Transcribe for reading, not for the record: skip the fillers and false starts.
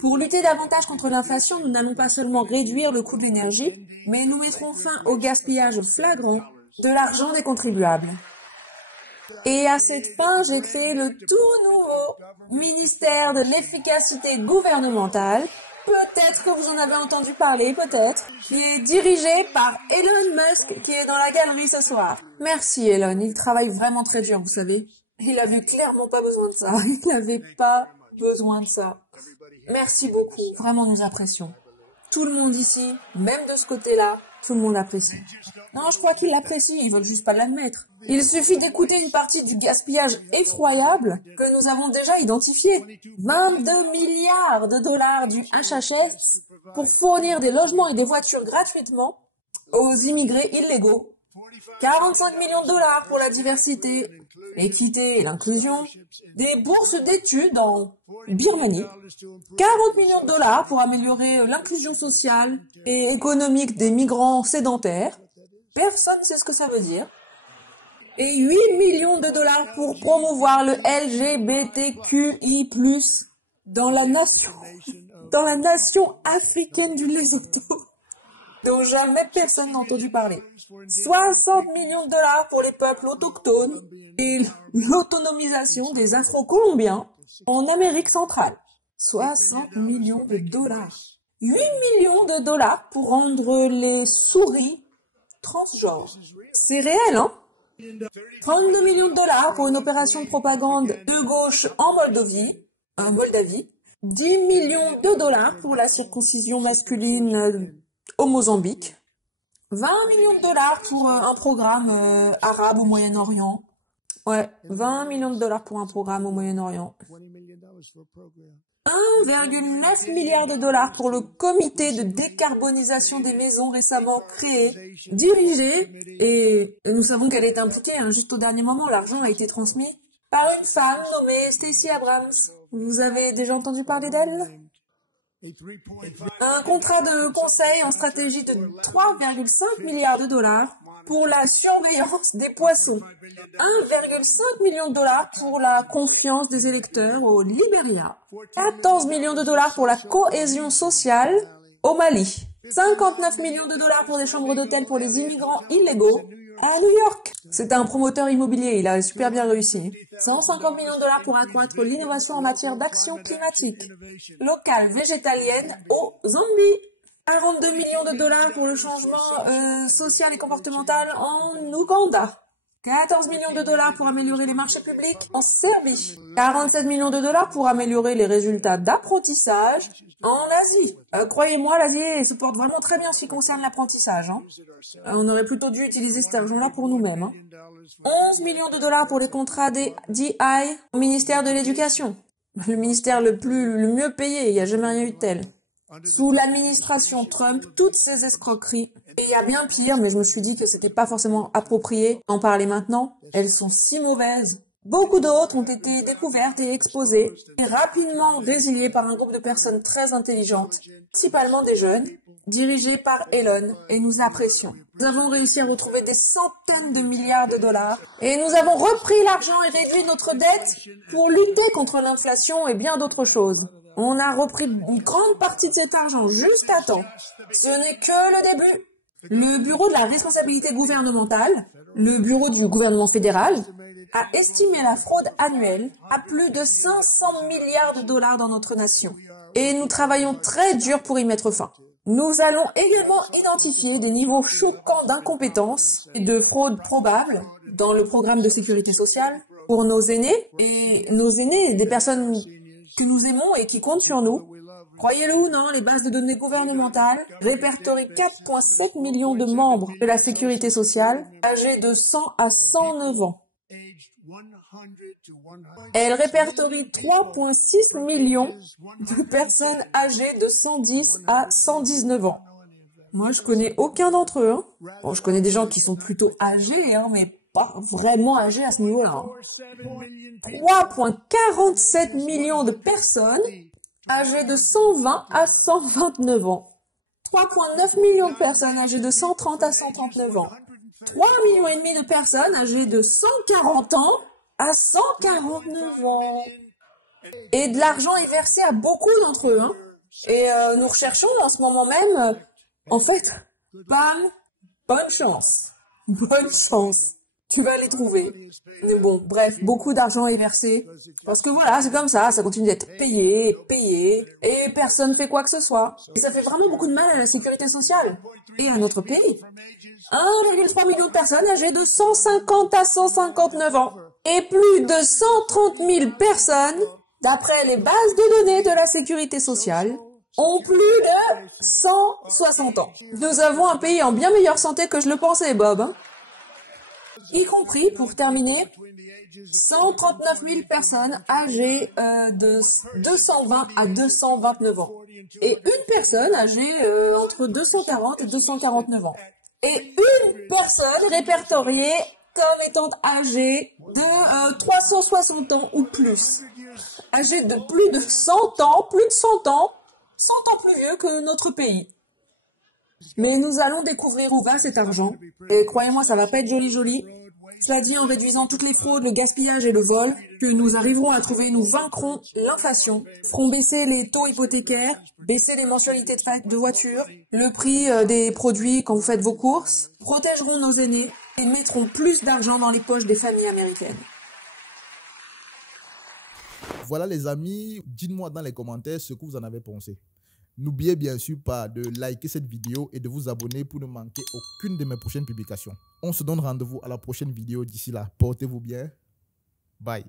Pour lutter davantage contre l'inflation, nous n'allons pas seulement réduire le coût de l'énergie, mais nous mettrons fin au gaspillage flagrant de l'argent des contribuables. Et à cette fin, j'ai créé le tout nouveau ministère de l'efficacité gouvernementale, peut-être que vous en avez entendu parler, peut-être, qui est dirigé par Elon Musk, qui est dans la galerie ce soir. Merci Elon, il travaille vraiment très dur, vous savez. Il avait clairement pas besoin de ça, il n'avait pas besoin de ça. Merci beaucoup, vraiment nous apprécions. Tout le monde ici, même de ce côté-là, tout le monde apprécie. Non, je crois qu'ils l'apprécient, ils veulent juste pas l'admettre. Il suffit d'écouter une partie du gaspillage effroyable que nous avons déjà identifié. 22 milliards de dollars du HHS pour fournir des logements et des voitures gratuitement aux immigrés illégaux. 45 millions de dollars pour la diversité, l'équité et l'inclusion. Des bourses d'études en Birmanie. 40 millions de dollars pour améliorer l'inclusion sociale et économique des migrants sédentaires. Personne ne sait ce que ça veut dire. Et 8 millions de dollars pour promouvoir le LGBTQI+, dans la nation africaine du Lesotho, dont jamais personne n'a entendu parler. 60 millions de dollars pour les peuples autochtones et l'autonomisation des Afro-Colombiens en Amérique centrale. 60 millions de dollars. 8 millions de dollars pour rendre les souris transgenres. C'est réel, hein? 32 millions de dollars pour une opération de propagande de gauche en Moldavie. 10 millions de dollars pour la circoncision masculine au Mozambique. 20 millions de dollars pour un programme arabe au Moyen-Orient. Ouais, 20 millions de dollars pour un programme au Moyen-Orient. 1,9 milliard de dollars pour le comité de décarbonisation des maisons récemment créé, dirigé, et nous savons qu'elle est impliquée, hein, juste au dernier moment, l'argent a été transmis par une femme nommée Stacey Abrams. Vous avez déjà entendu parler d'elle? Un contrat de conseil en stratégie de 3,5 milliards de dollars pour la surveillance des poissons. 1,5 million de dollars pour la confiance des électeurs au Libéria. 14 millions de dollars pour la cohésion sociale au Mali. 59 millions de dollars pour des chambres d'hôtel pour les immigrants illégaux à New York. C'était un promoteur immobilier, il a super bien réussi. 150 millions de dollars pour accroître l'innovation en matière d'action climatique locale végétalienne au Zambie. 42 millions de dollars pour le changement social et comportemental en Ouganda. 14 millions de dollars pour améliorer les marchés publics en Serbie. 47 millions de dollars pour améliorer les résultats d'apprentissage en Asie. Croyez-moi, l'Asie se porte vraiment très bien en ce qui concerne l'apprentissage. Hein. On aurait plutôt dû utiliser cet argent-là pour nous-mêmes. Hein. 11 millions de dollars pour les contrats des DI au ministère de l'Éducation. Le ministère le mieux payé, il n'y a jamais rien eu de tel. Sous l'administration Trump, toutes ces escroqueries, et il y a bien pire, mais je me suis dit que c'était pas forcément approprié d'en parler maintenant, elles sont si mauvaises. Beaucoup d'autres ont été découvertes et exposées, et rapidement résiliées par un groupe de personnes très intelligentes, principalement des jeunes, dirigés par Elon, et nous apprécions. Nous avons réussi à retrouver des centaines de milliards de dollars, et nous avons repris l'argent et réduit notre dette pour lutter contre l'inflation et bien d'autres choses. On a repris une grande partie de cet argent juste à temps. Ce n'est que le début. Le Bureau de la responsabilité gouvernementale, le bureau du gouvernement fédéral, a estimé la fraude annuelle à plus de 500 milliards de dollars dans notre nation. Et nous travaillons très dur pour y mettre fin. Nous allons également identifier des niveaux choquants d'incompétence et de fraude probable dans le programme de sécurité sociale pour nos aînés, des personnes que nous aimons et qui comptent sur nous. Croyez-le ou non, les bases de données gouvernementales répertorient 4,7 millions de membres de la sécurité sociale âgés de 100 à 109 ans. Elles répertorient 3,6 millions de personnes âgées de 110 à 119 ans. Moi, je connais aucun d'entre eux. Hein. Bon, je connais des gens qui sont plutôt âgés, hein, mais pas vraiment âgés à ce niveau-là. Hein. 3,47 millions de personnes âgées de 120 à 129 ans. 3,9 millions de personnes âgées de 130 à 139 ans. 3,5 millions de personnes âgées de 140 ans à 149 ans. Et de l'argent est versé à beaucoup d'entre eux, hein. Et nous recherchons en ce moment même, en fait, Pam, bonne chance. Bonne chance. Tu vas les trouver. Mais bon, bref, beaucoup d'argent est versé. Parce que voilà, c'est comme ça continue d'être payé, payé, et personne fait quoi que ce soit. Et ça fait vraiment beaucoup de mal à la sécurité sociale. Et à notre pays. 1,3 million de personnes âgées de 150 à 159 ans. Et plus de 130 000 personnes, d'après les bases de données de la sécurité sociale, ont plus de 160 ans. Nous avons un pays en bien meilleure santé que je le pensais, Bob, hein. Y compris, pour terminer, 139 000 personnes âgées de 220 à 229 ans. Et une personne âgée entre 240 et 249 ans. Et une personne répertoriée comme étant âgée de 360 ans ou plus. Âgée de plus de 100 ans, plus de 100 ans, 100 ans plus vieux que notre pays. Mais nous allons découvrir où va cet argent. Et croyez-moi, ça va pas être joli. Cela dit, en réduisant toutes les fraudes, le gaspillage et le vol, que nous arriverons à trouver, nous vaincrons l'inflation, ferons baisser les taux hypothécaires, baisser les mensualités de voiture, le prix des produits quand vous faites vos courses, protégerons nos aînés et mettrons plus d'argent dans les poches des familles américaines. Voilà les amis, dites-moi dans les commentaires ce que vous en avez pensé. N'oubliez bien sûr pas de liker cette vidéo et de vous abonner pour ne manquer aucune de mes prochaines publications. On se donne rendez-vous à la prochaine vidéo. D'ici là, portez-vous bien. Bye.